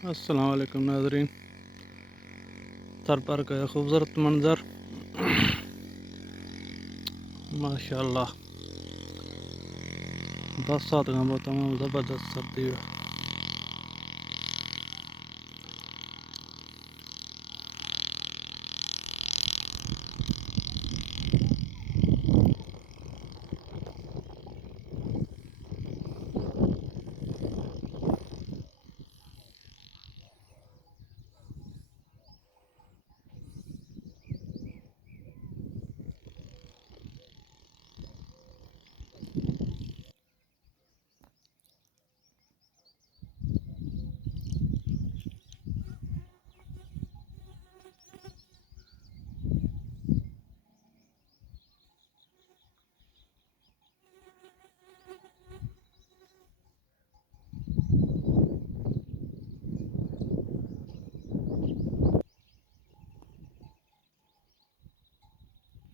अस्सलाम वालेकुम नाज़रीन। सर पर का खूबसूरत मंज़र माशाल्लाह। बरसात का तमाम ज़बरदस्त सर्दी है।